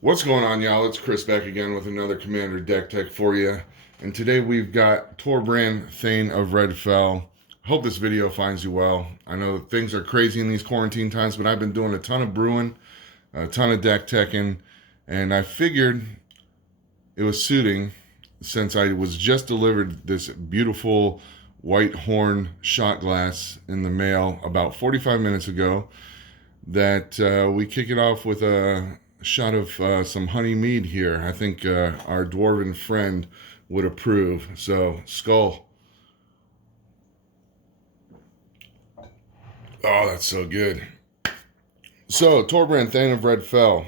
What's going on, y'all? It's Chris back again with another Commander deck tech for you. And today we've got Torbran, Thane of Redfell. Hope this video finds you well. I know things are crazy in these quarantine times, but I've been doing a ton of brewing, a ton of deck teching, and I figured it was suiting since I was just delivered this beautiful white horn shot glass in the mail about 45 minutes ago that we kick it off with a shot of some honey mead here. I think our dwarven friend would approve. So, skull. Oh, that's so good. So, Torbran, Thane of Redfell.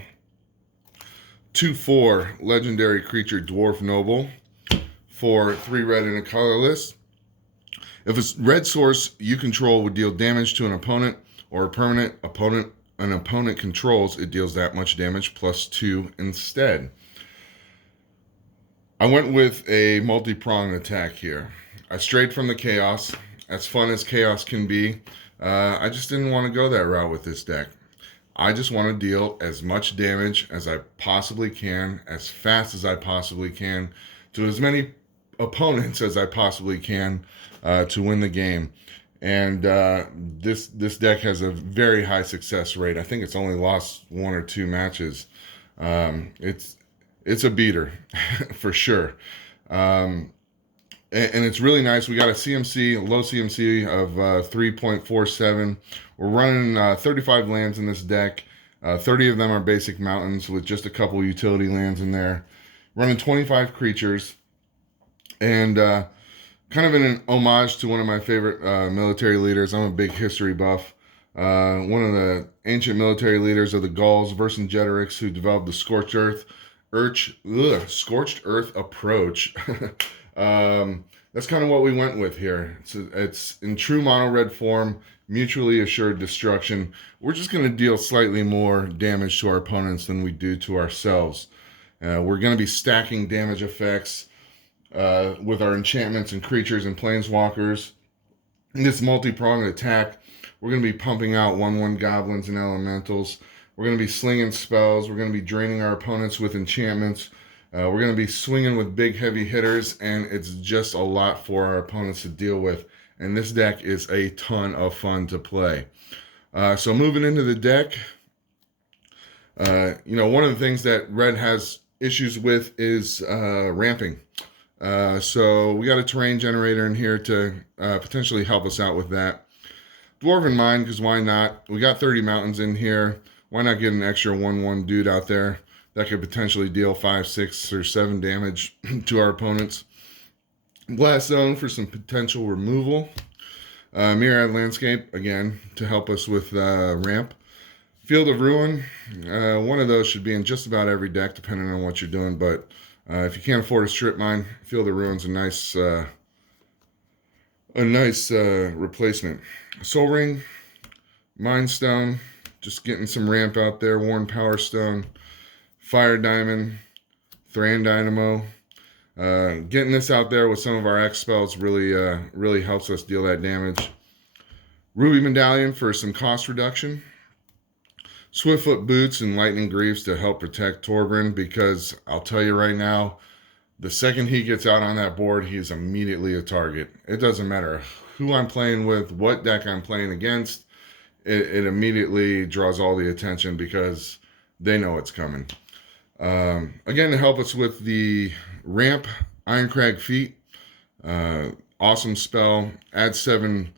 2/4 legendary creature, dwarf noble. For 3 red and a colorless. If a red source you control would deal damage to an opponent or a permanent opponent an opponent controls, it deals that much damage +2 instead. I went with a multi-pronged attack here. I strayed from the chaos, as fun as chaos can be. I just didn't want to go that route with this deck. I just want to deal as much damage as I possibly can, as fast as I possibly can, to as many opponents as I possibly can to win the game. And this deck has a very high success rate. I think it's only lost 1 or 2 matches. It's a beater for sure. And it's really nice. We got a CMC, a low CMC of 3.47. We're running 35 lands in this deck. 30 of them are basic mountains with just a couple utility lands in there. Running 25 creatures. And kind of in an homage to one of my favorite military leaders. I'm a big history buff. One of the ancient military leaders of the Gauls, Vercingetorix, who developed the scorched earth approach. That's kind of what we went with here. It's in true mono red form, mutually assured destruction. We're just going to deal slightly more damage to our opponents than we do to ourselves. We're going to be stacking damage effects with our enchantments and creatures and planeswalkers. In this multi-pronged attack, we're going to be pumping out 1/1 goblins and elementals. We're going to be slinging spells. We're going to be draining our opponents with enchantments. We're going to be swinging with big heavy hitters, and it's just a lot for our opponents to deal with. And this deck is a ton of fun to play. So moving into the deck, one of the things that Red has issues with is ramping. So we got a terrain generator in here to potentially help us out with that. Dwarven Mine, because why not? We got 30 mountains in here. Why not get an extra 1/1 dude out there that could potentially deal 5, 6, or 7 damage to our opponents? Blast Zone for some potential removal. Myriad Landscape, again, to help us with ramp. Field of Ruin. One of those should be in just about every deck, depending on what you're doing, but if you can't afford a strip mine, Field of Ruin's a nice replacement. Soul Ring, Mind Stone, just getting some ramp out there. Worn Power Stone, Fire Diamond, Thran Dynamo. Getting this out there with some of our X spells really helps us deal that damage. Ruby Medallion for some cost reduction. Swiftfoot Boots and Lightning Greaves to help protect Torbran, because I'll tell you right now, the second he gets out on that board, he is immediately a target. It doesn't matter who I'm playing with, what deck I'm playing against, it immediately draws all the attention because they know it's coming. Again, to help us with the ramp, Ironcrag Feet, awesome spell, add 7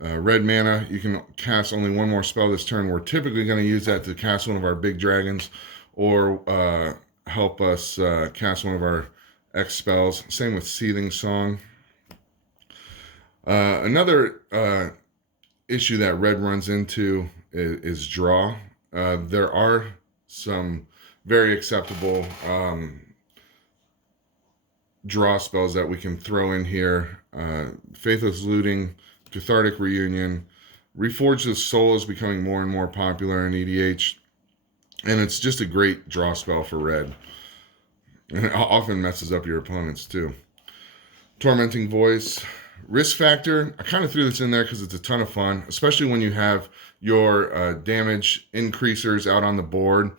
red mana. You can cast only 1 more spell this turn. We're typically going to use that to cast one of our big dragons or help us cast one of our X spells. Same with Seething Song. Another issue that red runs into is draw. There are some very acceptable draw spells that we can throw in here. Faithless Looting, Cathartic Reunion. Reforge the Soul is becoming more and more popular in EDH. And it's just a great draw spell for red. And it often messes up your opponents too. Tormenting Voice. Risk Factor. I kind of threw this in there because it's a ton of fun, especially when you have your damage increasers out on the board.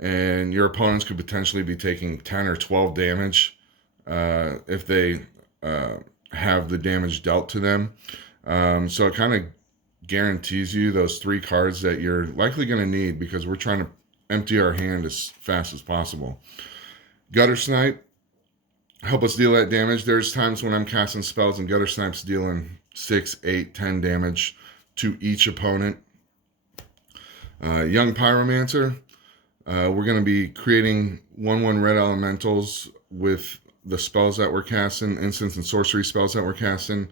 and your opponents could potentially be taking 10 or 12 damage if they have the damage dealt to them. So it kind of guarantees you those 3 cards that you're likely going to need, because we're trying to empty our hand as fast as possible. Gutter Snipe, help us deal that damage. There's times when I'm casting spells and Gutter Snipe's dealing 6, 8, 10 damage to each opponent. Young Pyromancer, we're going to be creating 1/1 red elementals with the spells that we're casting, instants and sorcery spells that we're casting.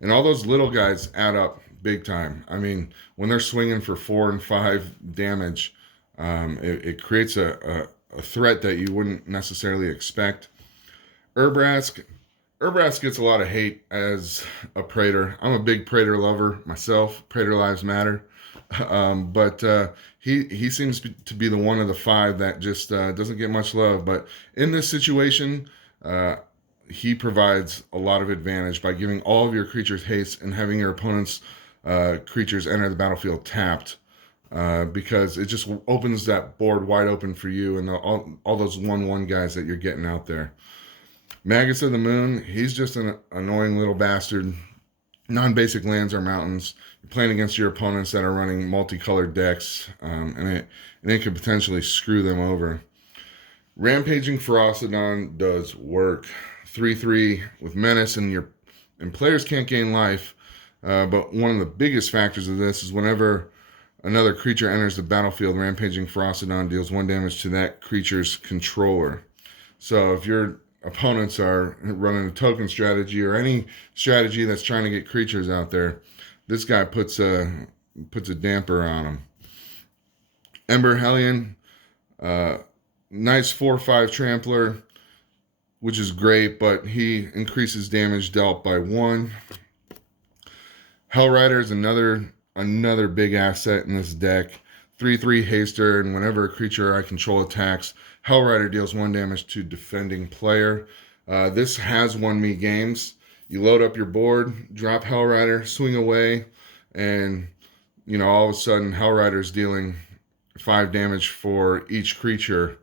And all those little guys add up big time. I mean, when they're swinging for 4 and 5 damage, it creates a threat that you wouldn't necessarily expect. Urbrask gets a lot of hate as a Praetor. I'm a big Praetor lover myself. Praetor lives matter. But he seems to be the one of the 5 that just doesn't get much love. But in this situation, he provides a lot of advantage by giving all of your creatures haste and having your opponent's creatures enter the battlefield tapped, because it just opens that board wide open for you and all those 1/1 guys that you're getting out there. Magus of the Moon, he's just an annoying little bastard. Non-basic lands or mountains. You're playing against your opponents that are running multicolored decks, and it can potentially screw them over. Rampaging Ferocidon does work. 3/3 with Menace, and players can't gain life. But one of the biggest factors of this is whenever another creature enters the battlefield, Rampaging Ferocidon deals 1 damage to that creature's controller. So if your opponents are running a token strategy or any strategy that's trying to get creatures out there, this guy puts a damper on them. Ember Hellion, nice 4/5 trampler, which is great, but he increases damage dealt by 1. Hellrider is another big asset in this deck. 3/3 haster, and whenever a creature I control attacks, Hellrider deals 1 damage to defending player. This has won me games. You load up your board, drop Hellrider, swing away, and all of a sudden Hellrider's dealing 5 damage for each creature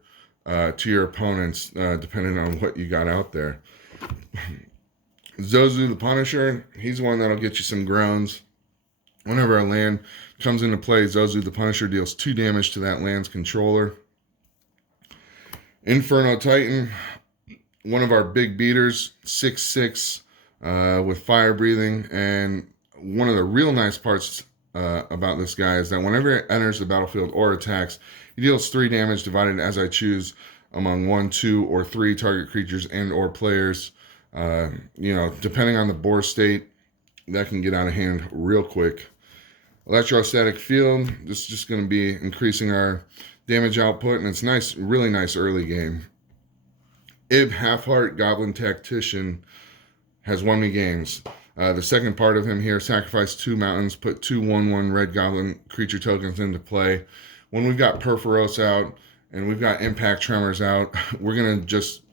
to your opponents, depending on what you got out there. Zozu the Punisher, he's one that'll get you some groans. Whenever a land comes into play, Zozu the Punisher deals 2 damage to that land's controller. Inferno Titan, one of our big beaters, 6/6 with fire breathing. And one of the real nice parts about this guy is that whenever it enters the battlefield or attacks, he deals 3 damage divided as I choose among 1, 2, or 3 target creatures and or players. Depending on the board state, that can get out of hand real quick. Electrostatic Field, this is just going to be increasing our damage output, and it's nice, really nice early game. Ib Halfheart Goblin Tactician has won me games. The second part of him here, sacrifice 2 mountains, put 2 1/1 red goblin creature tokens into play. When we've got Perforos out and we've got Impact Tremors out, we're going to just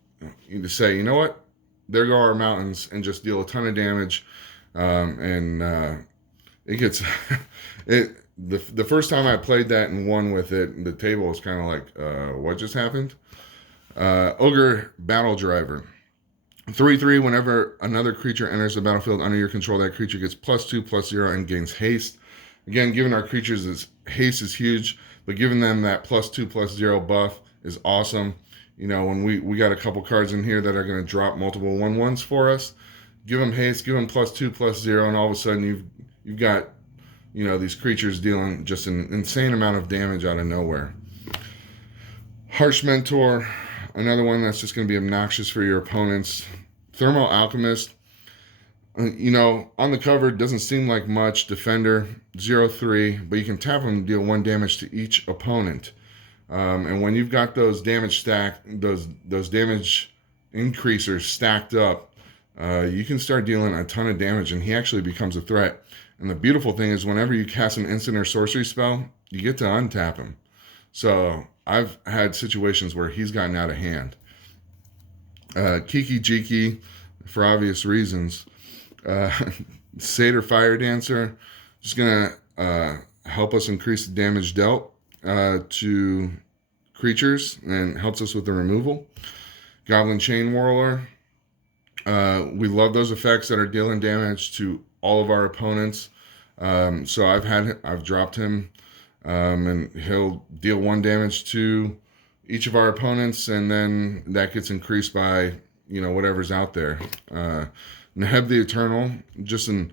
say, you know what? There go our mountains, and just deal a ton of damage. It gets the first time I played that and won with it, the table was kind of like, what just happened? Ogre Battle Driver. 3/3, whenever another creature enters the battlefield under your control, that creature gets +2/+0 and gains haste. Again, giving our creatures haste is huge, but giving them that +2/+0 buff is awesome. When we got a couple cards in here that are going to drop multiple 1/1s for us, give them haste, give them +2/+0, and all of a sudden you've got these creatures dealing just an insane amount of damage out of nowhere. Harsh Mentor, another one that's just going to be obnoxious for your opponents. Thermal Alchemist, on the cover it doesn't seem like much. Defender, 0/3, but you can tap them and deal 1 damage to each opponent. And when you've got those damage those damage increasers stacked up, you can start dealing a ton of damage, and he actually becomes a threat. And the beautiful thing is whenever you cast an instant or sorcery spell, you get to untap him. So I've had situations where he's gotten out of hand. Kiki Jiki, for obvious reasons. Satyr Fire Dancer, just going to help us increase the damage dealt to creatures and helps us with the removal. Goblin Chain Whirler. We love those effects that are dealing damage to all of our opponents. So I've dropped him, and he'll deal 1 damage to each of our opponents, and then that gets increased by, you know, whatever's out there. Neheb the Eternal, just an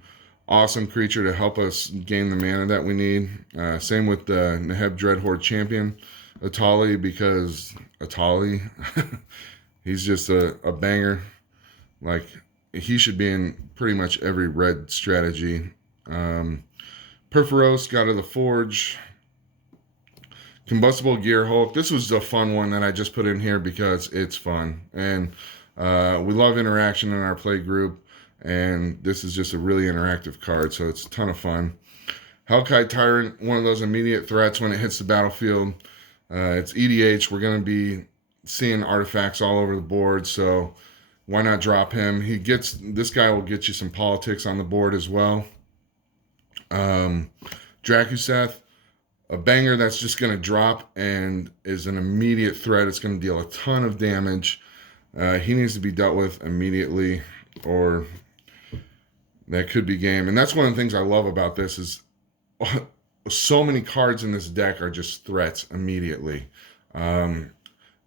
awesome creature to help us gain the mana that we need. Same with the Neheb Dreadhorde Champion, Atali, because Atali, he's just a banger. Like, he should be in pretty much every red strategy. Perforos, God of the Forge. Combustible Gear Hulk. This was a fun one that I just put in here because it's fun. And we love interaction in our play group. And this is just a really interactive card, so it's a ton of fun. Hellkite Tyrant, one of those immediate threats when it hits the battlefield. It's EDH. We're going to be seeing artifacts all over the board, so why not drop him? This guy will get you some politics on the board as well. Drakuseth, a banger that's just going to drop and is an immediate threat. It's going to deal a ton of damage. He needs to be dealt with immediately, or that could be game. And that's one of the things I love about this is so many cards in this deck are just threats immediately.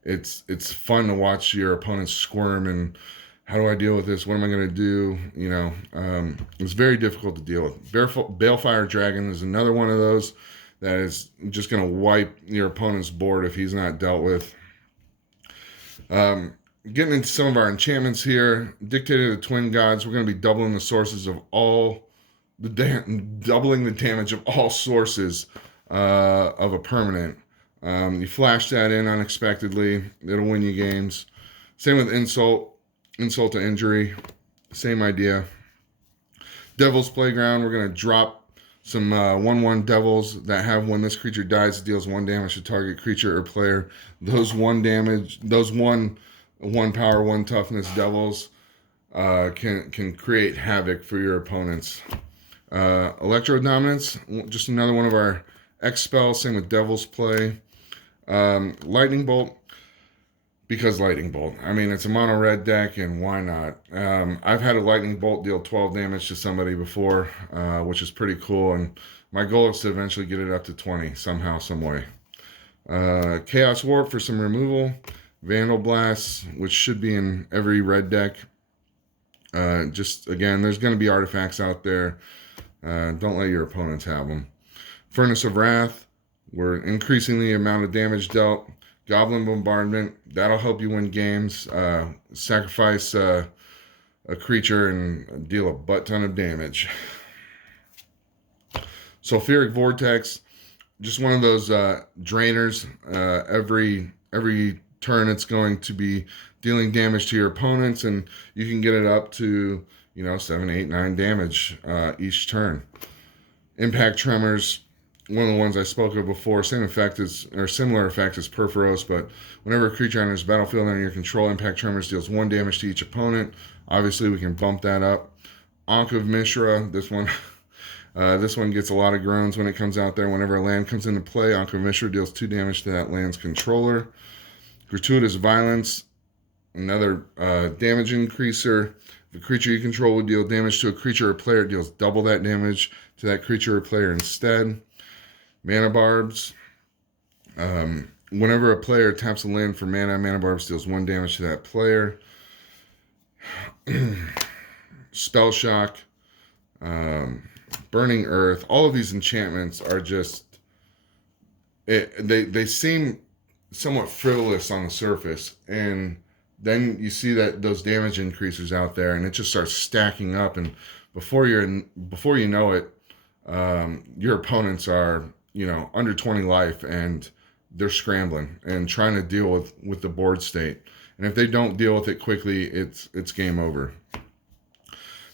It's fun to watch your opponents squirm and how do I deal with this? What am I going to do? You know, it's very difficult to deal with. Balefire Dragon is another one of those that is just going to wipe your opponent's board if he's not dealt with. Getting into some of our enchantments here. Dictator of the Twin Gods. We're going to be doubling the sources of doubling the damage of all sources of a permanent. You flash that in unexpectedly, it'll win you games. Same with insult to injury, same idea. Devil's Playground. We're going to drop some 1/1 devils that have, when this creature dies, it deals 1 damage to target creature or player. Those 1 power, 1 toughness devils can create havoc for your opponents. Electro Dominance, just another one of our X spells. Same with Devil's Play. Lightning Bolt, because Lightning Bolt. I mean, it's a mono red deck, and why not? I've had a Lightning Bolt deal 12 damage to somebody before, which is pretty cool. And my goal is to eventually get it up to 20 somehow, some way. Chaos Warp for some removal. Vandal Blast, which should be in every red deck. Just, again, there's going to be artifacts out there. Don't let your opponents have them. Furnace of Wrath, we're increasing the amount of damage dealt. Goblin Bombardment, that'll help you win games. Sacrifice a creature and deal a butt ton of damage. Sulfuric Vortex, just one of those drainers. Every turn it's going to be dealing damage to your opponents, and you can get it up to, 7, 8, 9 damage each turn. Impact Tremors, one of the ones I spoke of before, similar effect as Perforos, but whenever a creature enters the battlefield under your control, Impact Tremors deals 1 damage to each opponent. Obviously, we can bump that up. Ankh of Mishra, this one gets a lot of groans when it comes out there. Whenever a land comes into play, Ankh of Mishra deals 2 damage to that land's controller. Gratuitous Violence, another damage increaser. If a creature you control would deal damage to a creature or player, it deals double that damage to that creature or player instead. Mana Barbs. Whenever a player taps a land for mana, Mana Barbs deals 1 damage to that player. Spell Shock. Burning Earth. All of these enchantments are just... They seem somewhat frivolous on the surface, and then you see that those damage increases out there, and it just starts stacking up, and before you know it, your opponents are under 20 life, and they're scrambling and trying to deal with the board state, and if they don't deal with it quickly, it's game over.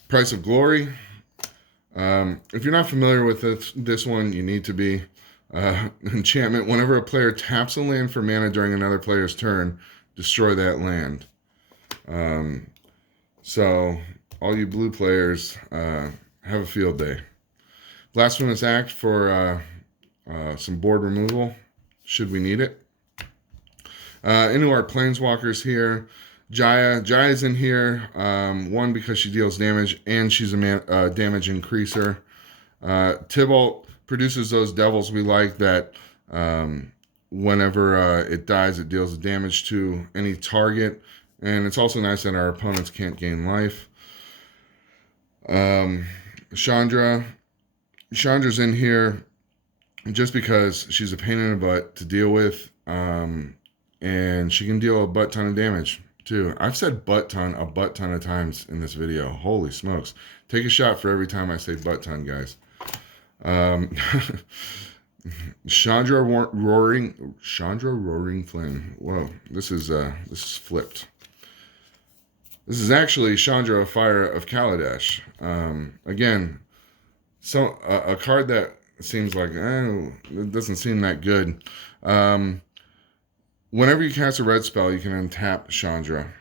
Price of Glory. If you're not familiar with this one, you need to be. Enchantment, whenever a player taps a land for mana during another player's turn, destroy that land. So all you blue players, have a field day. Blasphemous Act for some board removal, should we need it. Into our planeswalkers here. Jaya's in here. One, because she deals damage, and she's a damage increaser. Tybalt produces those devils we like that whenever it dies, it deals damage to any target. And it's also nice that our opponents can't gain life. Chandra's in here just because she's a pain in the butt to deal with. And she can deal a butt ton of damage too. I've said butt ton a butt ton of times in this video. Holy smokes. Take a shot for every time I say butt ton, guys. Chandra Roaring Flame. Whoa, this is flipped. This is actually Chandra Fire of Kaladesh. Again, so a card that seems like it doesn't seem that good. Whenever you cast a red spell, you can untap Chandra.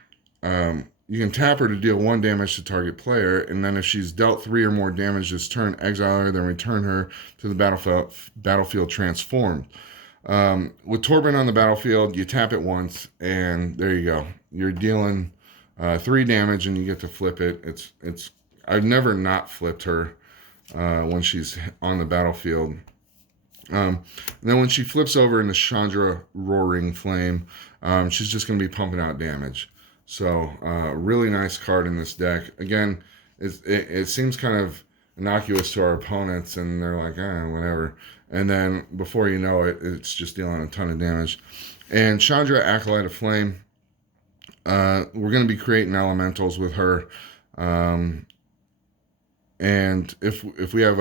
You can tap her to deal 1 damage to target player, and then if she's dealt 3 or more damage this turn, exile her, then return her to the battlefield transformed. With Torbran on the battlefield, you tap it once, and there you go. You're dealing 3 damage, and you get to flip it. I've never not flipped her when she's on the battlefield. And then when she flips over into Chandra Roaring Flame, she's just going to be pumping out damage. So, really nice card in this deck. Again, it seems kind of innocuous to our opponents, and they're like, whatever. And then, before you know it, it's just dealing a ton of damage. And Chandra, Acolyte of Flame, we're going to be creating elementals with her. And if we have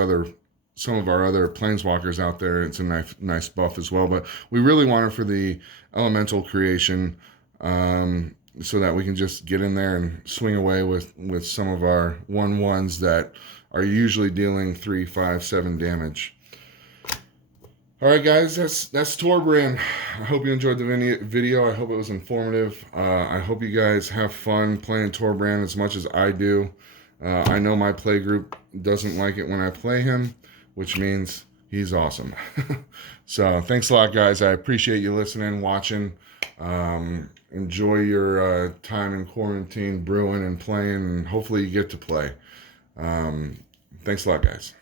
some of our other planeswalkers out there, it's a nice buff as well. But we really want her for the elemental creation, so that we can just get in there and swing away with some of our 1/1s that are usually dealing 3, 5, 7 damage. All right, guys, that's Torbran. I hope you enjoyed the video. I hope it was informative. I hope you guys have fun playing Torbran as much as I do. I know my play group doesn't like it when I play him, which means he's awesome. So thanks a lot, guys. I appreciate you listening, watching. Enjoy your time in quarantine, brewing and playing, and hopefully you get to play. Thanks a lot, guys.